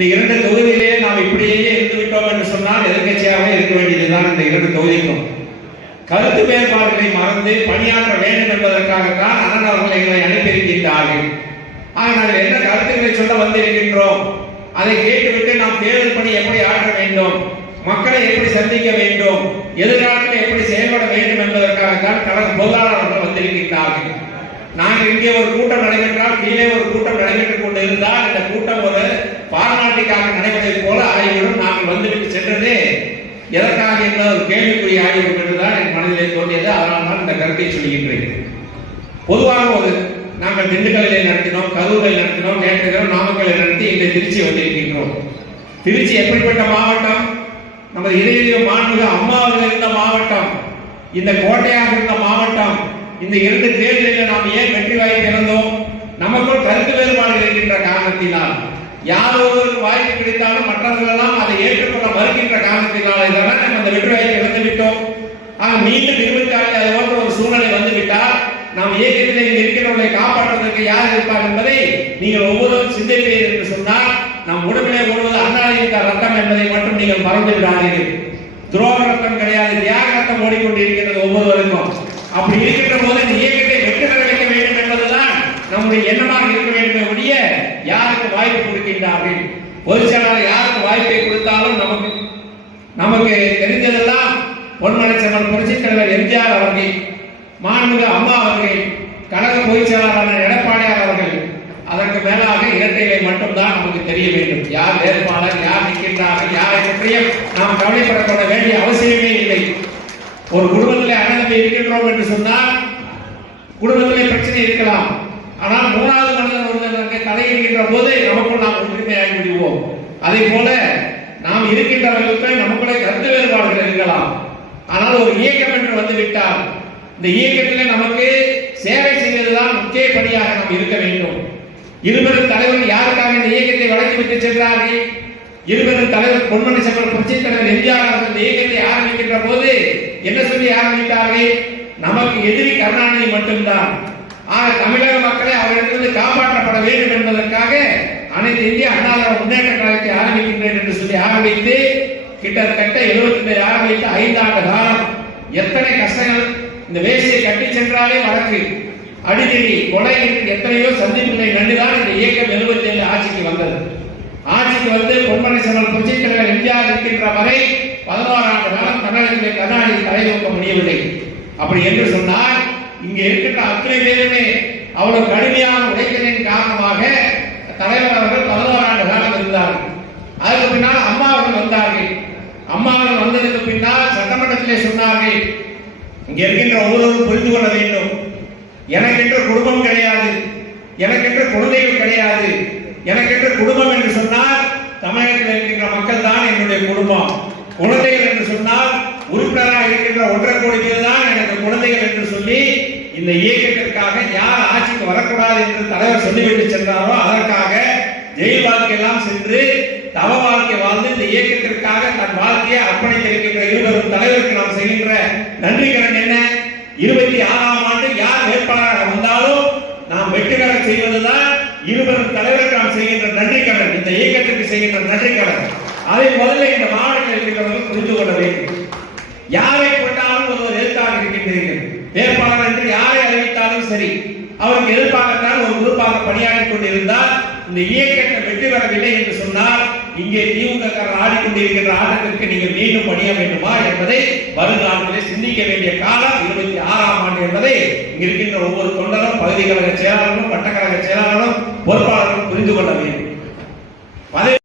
இந்த 2 தொகுதியிலேயே நாம் இப்படியே இருந்து விட்டோம் என்று சொன்னால் எதிர்கட்சியாக இருக்க வேண்டியதுதான். இந்த 2 தொகுதிக்கும் கருத்து வேறுபாடுகளை மறந்து பணியாற்ற வேண்டும் என்பதற்காகத்தான் அண்ணன் அவர்கள் எங்களை அனுப்பியிருக்கின்றார்கள். நாங்கள் என்ன கருத்துக்களை சொல்ல வந்திருக்கின்றோம், அதை கேட்டுவிட்டு நாம் தேர்தல் பணி எப்படி ஆற்ற வேண்டும், மக்களை எப்படி சந்திக்க வேண்டும், எதிர்காலத்தில் எப்படி செயல்பட வேண்டும் என்பதற்காகத்தான் கழக பொருளாளர்கள் வந்திருக்கின்றார்கள். நாங்கள் இங்கே ஒரு கூட்டம் நடைபெற்றால் கீழே ஒரு கூட்டம் நடைபெற்றுக் கொண்டு இருந்தால் இந்த கூட்டம் ஒரு பார்மாலிட்டிக்காக நடைபெறுவதை போல ஆகிவிடும். நாங்கள் வந்துவிட்டு சென்றதே எதற்காக என்ற ஒரு கேள்விக்குரிய ஆகிவிடும் என்றுதான் என் மனதிலே தோன்றியது. அதனால் தான் இந்த கருத்தை சொல்கின்றேன். பொதுவாக நாங்கள் திண்டுக்கல்லில் நடத்தினோம், கரூரில் நடத்தினோம், நேற்று நாமக்கல்லில் நடத்தி இன்று திருச்சி வந்திருக்கின்றோம். திருச்சி எப்படிப்பட்ட மாவட்டம்? நமது இதய மாண்புமிகு அம்மாவில் இருந்த மாவட்டம், இந்த கோட்டையாக இருந்த மாவட்டம். இந்த 2 தேர்தலில் நாம் ஏன் வெற்றி வாய்ப்பு இழந்தோம்? நமக்குள் கருத்து வேறுபாடு இருக்கின்ற காரணத்தினால், யார் ஒருவருக்கு வாய்ப்பு கிடைத்தாலும் மற்றவர்களெல்லாம் அதை ஏற்றுக்கொள்ள மறுக்கின்ற காரணத்தினால் இதெல்லாம் நம்ம அந்த வெற்றி வாய்ப்பை இழந்து விட்டோம். மீண்டும் 26 அது போன்ற ஒரு சூழ்நிலை வந்துவிட்டால் நாம் இயக்கத்தில் இங்கே இருக்கிறவர்களை காப்பாற்றுவதற்கு யார் இருப்பார் என்பதை நீங்கள் ஒவ்வொருவரும் சிந்திப்பீர்கள் என்று சொன்னால், நம் உடம்பிலே ஓடுவது அண்ணாதிமுக ரத்தம் என்பதை மட்டும் நீங்கள் மறந்து விடாதீர்கள். துரோக ரத்தம் கிடையாது, தியாக ரத்தம் ஓடிக்கொண்டிருக்கிறது ஒவ்வொருவருக்கும். அப்படி இருக்கின்ற போது இந்த இயக்கத்தை வெற்றி பெற வைக்க வேண்டும் என்பதுதான் நம்முடைய எண்ணமாக இருக்க வேண்டும். ஒழிய யாருக்கு வாய்ப்பு கொடுக்கின்றார்கள், பொதுச் செயலாளர் யாருக்கு வாய்ப்பை கொடுத்தாலும் நமக்கு தெரிஞ்சதெல்லாம் பொன்மனச்செம்மல் புரட்சித் தலைவர் எம்ஜிஆர் அவர்கள், மாண்புமிகு அம்மா அவர்கள், கழக பொதுச் செயலாளர் எடப்பாடியார் அவர்கள். அதற்கு மேலாக இரட்டைகளை மட்டும்தான் நமக்கு தெரிய வேண்டும். யார் வேட்பாளர், யார் நிற்கின்றார்கள், யாரை பற்றியும் நாம் கவலைப்பட வேண்டிய அவசியமே இல்லை. ஒரு குடும்பத்திலே அண்ணன் இருக்கின்றோம் என்று சொன்னால் குடும்பத்திலே பிரச்சனை இருக்கலாம். ஆனால் 3வது மனிதன் ஒருவருக்கு தலையிடுகின்ற போது நமக்குள் நாம் ஒற்றுமையாகி விடுவோம். அதே போல நாம் இருக்கின்றவர்களுக்கு நமக்குள்ளே கருத்து வேறுபாடுகள் இருக்கலாம். ஆனால் ஒரு இயக்கம் என்று வந்துவிட்டால் இந்த இயக்கத்திலே நமக்கு சேவை செய்வதுதான் முக்கிய பணியாக நாம் இருக்க வேண்டும். இருவரும் தலைவர் யாருக்காக இந்த இயக்கத்தை வளர்த்துவிட்டு சென்றார்கள்? இருவரும் தலைவர் பொன்மனச்செம்மல் புரட்சித் தலைவர் எம்ஜிஆர் அவர்கள் இந்த இயக்கத்தை ஆரம்பிக்கின்ற போது என்ன சொல்லி ஆரம்பித்தார்கள்? நமக்கு எதிரி கருணாநிதி மட்டும்தான். தமிழக மக்களை அவரிடத்திலிருந்து காப்பாற்றப்பட வேண்டும் என்பதற்காக அனைத்து இந்திய அண்ணா திராவிட முன்னேற்ற கழகத்தை ஆரம்பிக்கின்றேன் என்று சொல்லி ஆரம்பித்து கிட்டத்தட்ட 75 ஆரம்பித்து 5 ஆண்டு காலம் எத்தனை கஷ்டங்கள். இந்த வேசியை கட்டி சென்றாலே வழக்கு, அடிதடி, கொலை, எத்தனையோ சந்திப்புகளை நன்றுதான் இந்த இயக்கம் 77 ஆட்சிக்கு வந்தது. ஆட்சிக்கு வந்து பொன்மனச்செம்மல் புரட்சித் தலைவர் எம்ஜிஆர் இருக்கின்ற வரை 11 ஆண்டு காலம் தமிழகத்திலே கருணாநிதி தலைநோக்க முடியவில்லை. அப்படி என்று சொன்னால் இங்கே இருக்கின்ற அத்தனை பேருமே அவ்வளவு கடுமையான உழைப்பின் காரணமாக தலைவர் அவர்கள் 11 ஆண்டு காலம் இருந்தார்கள். அதற்கு பின்னால் அம்மா அவர்கள் வந்தார்கள். அம்மா அவர்கள் வந்ததற்கு பின்னால் சட்டமன்றத்திலே சொன்னார்கள், இங்கே இருக்கின்ற ஒவ்வொருவரும் புரிந்து கொள்ள வேண்டும், எனக்கென்ற குடும்பம் கிடையாது, எனக்கென்ற குழந்தைகள் கிடையாது. எனக்கென்ற குடும்பம் என்று சொன்னால் தமிழகத்தில் இருக்கின்ற மக்கள் தான் என்னுடைய குடும்பம். குழந்தைகள் என்று சொன்னால் உறுப்பினராக இருக்கின்ற 1.5 கோடி பேர் தான் எனக்கு குழந்தைகள் என்று சொல்லி இந்த இயக்கத்திற்காக யார் ஆட்சிக்கு வரக்கூடாது என்று தலைவர் சொல்லிவிட்டு சென்றாரோ அதற்காக ஜெயில் வாழ்க்கையெல்லாம் சென்று தவ வாழ்க்கை வாழ்ந்து இந்த இயக்கத்திற்காக தன் வாழ்க்கையை அர்ப்பணித்திருக்கின்ற இருவரும் தலைவருக்கு நாம் செய்கின்ற நன்றி கடன் என்ன? 26ஆம் ஆண்டு யார் வேட்பாளராக வந்தாலும் நாம் வெற்றிகர செய்வதுதான் இருவரும் தலைவருக்கு நாம் செய்கின்ற நன்றி கடன், இந்த இயக்கத்திற்கு செய்கின்ற நன்றி கடன். அதை முதல்ல இந்த மாவட்டத்தில் இருக்கிறவர்கள் புரிந்து கொள்ள வேண்டும். யாரை போட்டாலும் ஒருவர் எதிர்த்தாக இருக்கின்றீர்கள், வேட்பாளர் என்று யாரை அறிவித்தாலும் சரி, அவருக்கு எதிர்ப்பாகத்தான் ஒரு குரூப்பாக பணியாற்றிக் கொண்டிருந்தால் இந்த இயக்கத்தை வெற்றி பெறவில்லை என்று சொன்னால் இங்கே திமுக ஆடிக்கொண்டிருக்கின்ற ஆட்டத்திற்கு நீங்கள் மீண்டும் பணிய வேண்டுமா என்பதை வருங்காலத்திலே சிந்திக்க வேண்டிய காலம் 26ஆம் ஆண்டு என்பதை இங்க இருக்கின்ற ஒவ்வொரு தொண்டரும், பகுதி கழக செயலாளரும்,